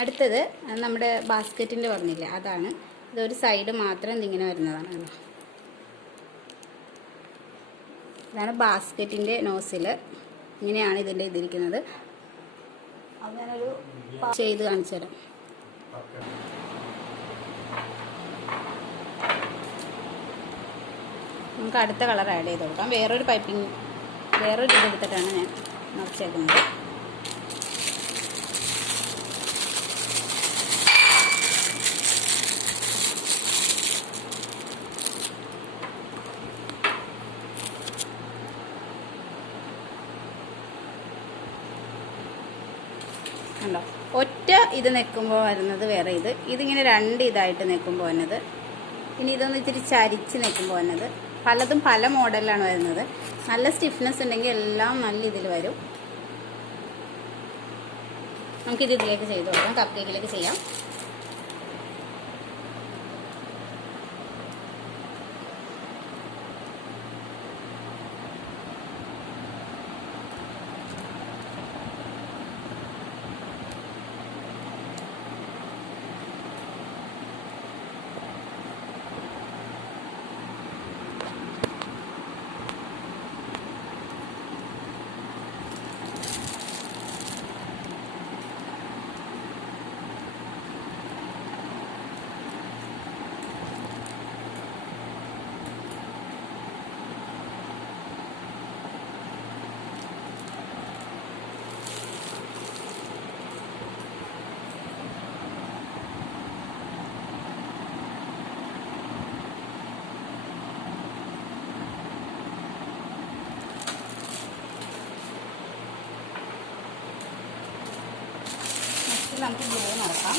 അടുത്തത് നമ്മുടെ ബാസ്ക്കറ്റിൻ്റെ പറഞ്ഞില്ലേ, അതാണ്. ഇതൊരു സൈഡ് മാത്രം ഇതിങ്ങനെ വരുന്നതാണ്. ഇതാണ് ബാസ്ക്കറ്റിൻ്റെ നോസിൽ. ഇങ്ങനെയാണ് ഇതിൻ്റെ ഇതിരിക്കുന്നത്. അത് ഞാനൊരു ചെയ്ത് കാണിച്ചു തരാം. നമുക്ക് അടുത്ത കളർ ആഡ് ചെയ്ത് കൊടുക്കാം. വേറൊരു ഇതെടുത്തിട്ടാണ് ഞാൻ നിറച്ചേക്കുന്നത്. ഉണ്ടോ, ഒറ്റ ഇത് നിൽക്കുമ്പോൾ വരുന്നത് വേറെ, ഇതിങ്ങനെ രണ്ട് ഇതായിട്ട് നിൽക്കുമ്പോൾ വന്നത്. ഇനി ഇതൊന്ന് ഇത്തിരി ചരിച്ച് നിൽക്കുമ്പോൾ വന്നത്. പലതും പല മോഡലിലാണ് വരുന്നത്. നല്ല സ്റ്റിഫ്നെസ് ഉണ്ടെങ്കിൽ എല്ലാം നല്ല ഇതിൽ വരും. നമുക്കിത് ഇതിലേക്ക് ചെയ്ത് കൊടുക്കാം. കപ്പ് കേക്കിലേക്ക് ചെയ്യാം. നമുക്ക് ഗ്ലൂ നടക്കാം.